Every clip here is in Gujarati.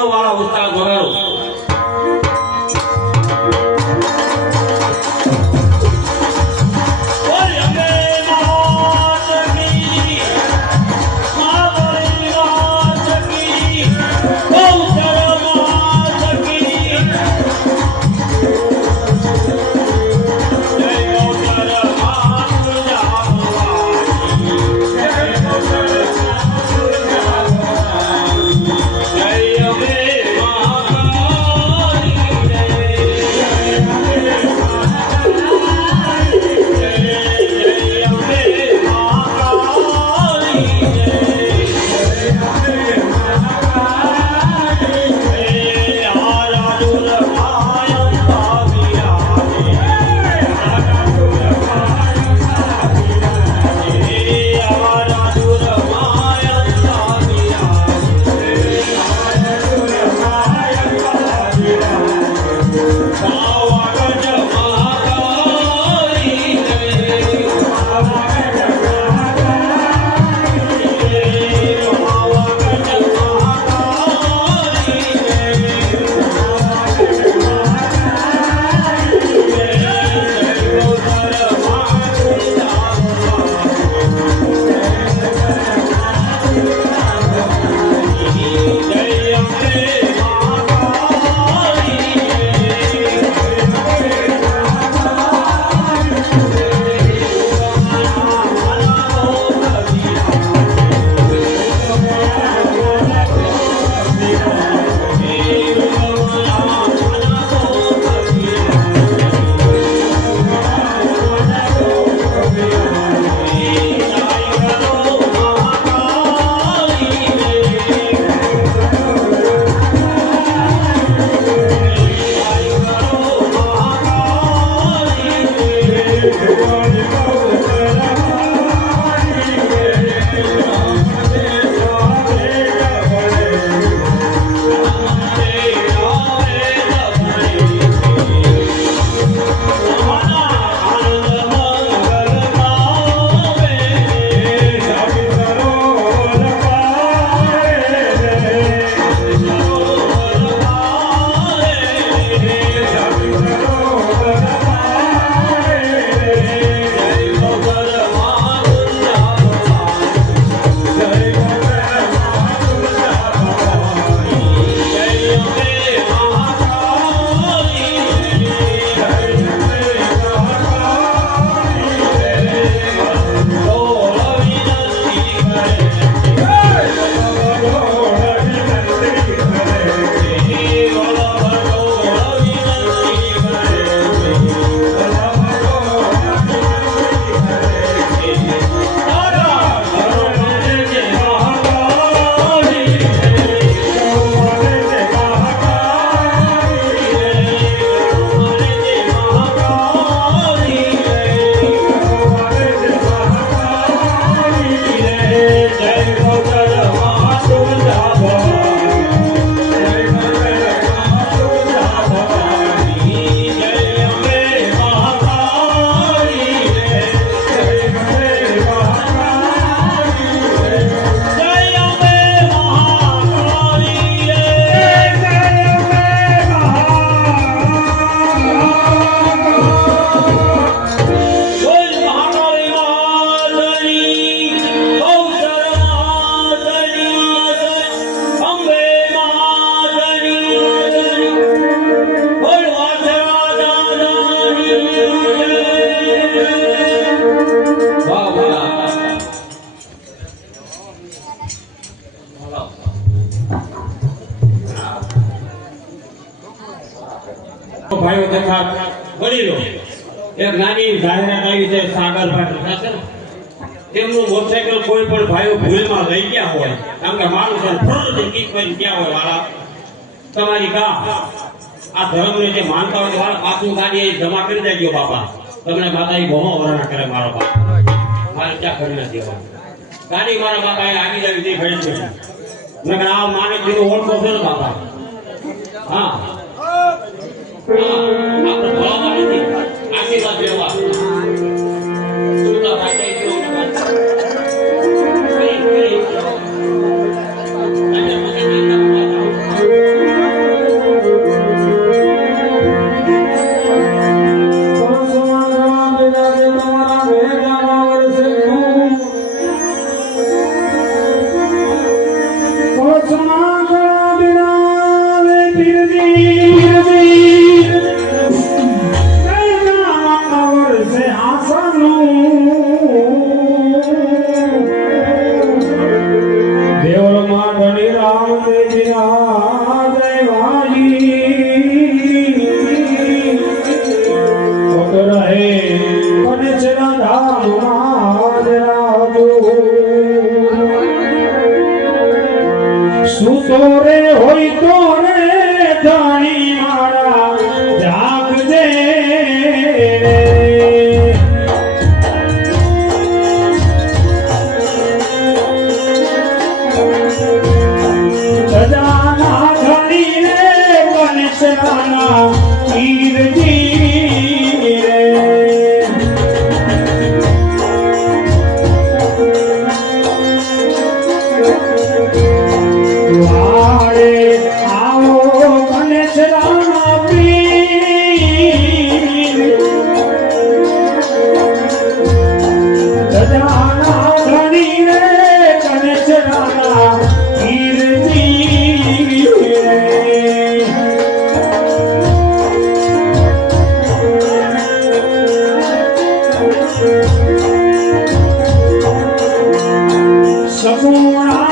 વાળો વાળા ઉસ્તાદ વગાડો. ભાઈઓ તથા વડીલો એક નાની જાહેરાત આવી છે સાગરભાઈ છે તેમનું મોટરસાઇકલ કોઈ પણ ભાઈઓ ભૂલમાં લઈ ગયા હોય કારણ કે માણસ ફરજ કી કરી ગયા હોય વાળા તમારી ગા આ ધર્મને જે માનતા હોય વાળા પાછું ગાડી જમા કરી દેજો બાપા તમને માતા બહુ વરણા કરે મારો બાપ મારે ક્યાં કરી નથી ગાડી મારા બાપા આવી જાય તે ભણી છે નકર આ માને જીનો ઓળખો છે ને બાપા હા આપણે ભલામાં નથી આશીર્વાદ લેવા સુતા ભાઈ કઈ ગયો સુતોરે હોય તો રે જાણી મારા જાગજે સજાના ઘણી રે ગણેશના પીરજી રે વાળે આવો ગણેશના પીર સજાના ઘણી રે ગણેશના પીરજી રે સગુણા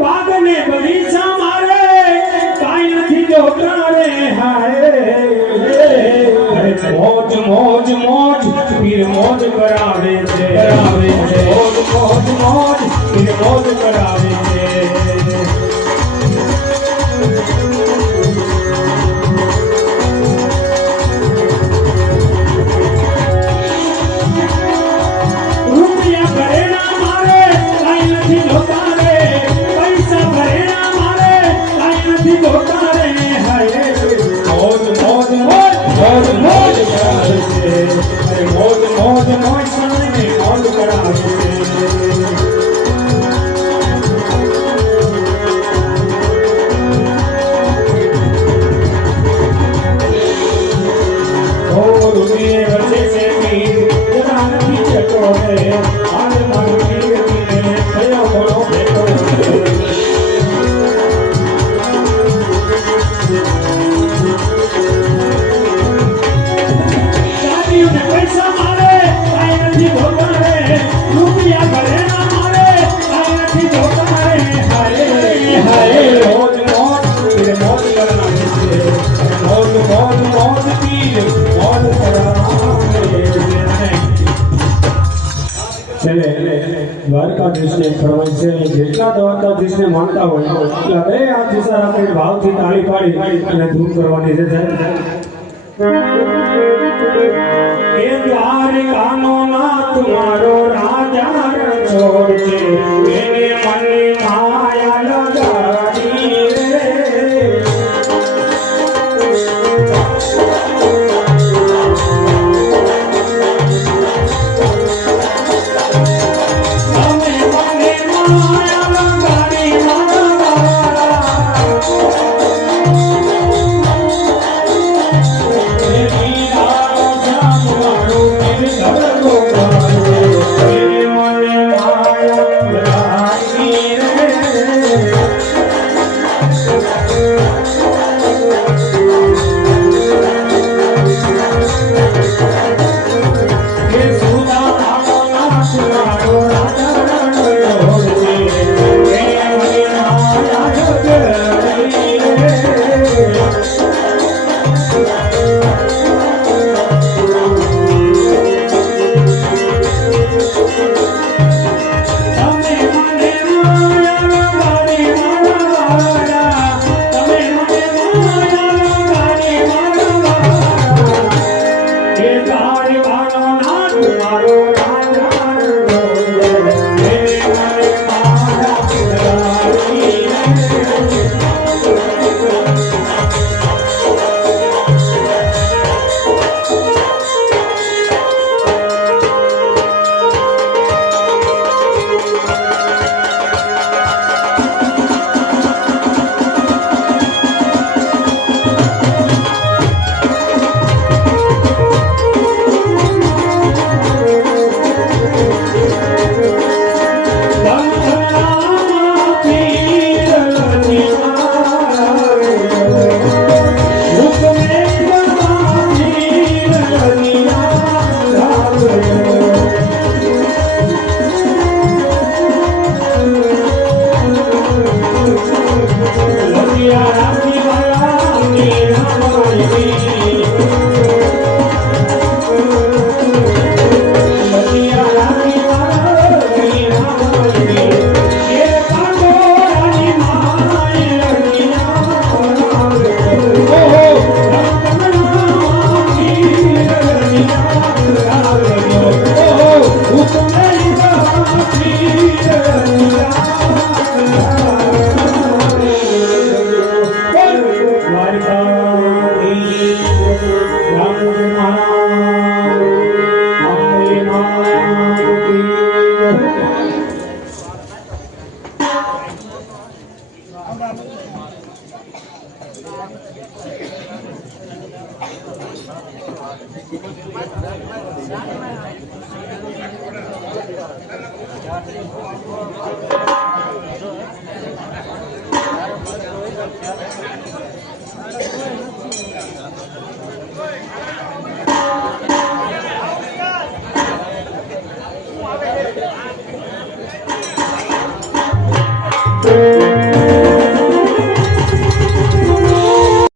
પાગને બગીચા મારે કાઈ નથી જોતા રે હાય મોજ મોજ મોજ પીર મોજ કરાવે છે મોજ મોજ મોજ પીર મોજ કરાવે છે દ્વારકાધીશને ફરમાય છે જેટલા દ્વારકાધીશને માનતા હોય એટલા બે હાથ ઈશારા આપણે ભાવથી તાળી પાડી અને ધૂમ કરવાની છે એ દ્વારકાનો નાથ મારો રાજા રણછોડ છે એને મનની માયા લગાડી રે Oh